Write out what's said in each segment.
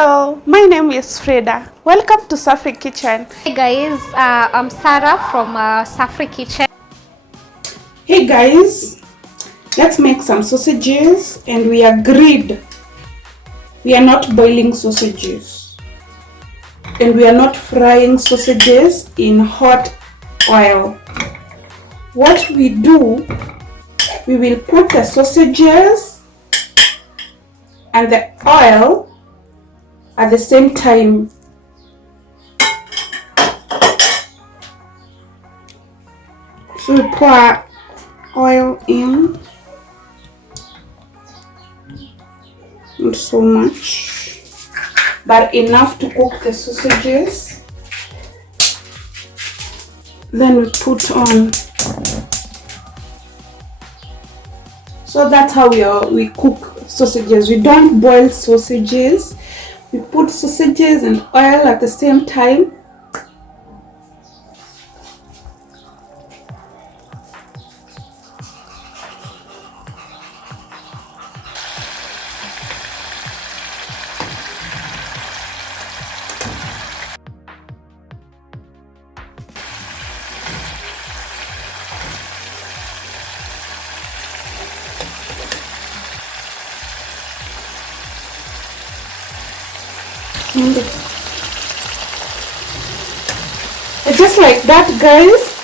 Hello, my name is Freda. Welcome to Safri Kitchen. Hey guys, I'm Sarah from Safri Kitchen. Hey guys, let's make some sausages, and we agreed we are not boiling sausages and we are not frying sausages in hot oil. What we do, we will put the sausages and the oil at the same time. So we pour oil in, not so much, but enough to cook the sausages. Then we put on. So that's how we cook sausages. We don't boil sausages. We put sausages and oil at the same time. And just like that, guys,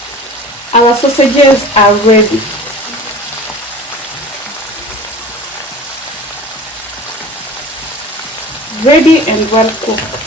our sausages are ready. Ready and well cooked.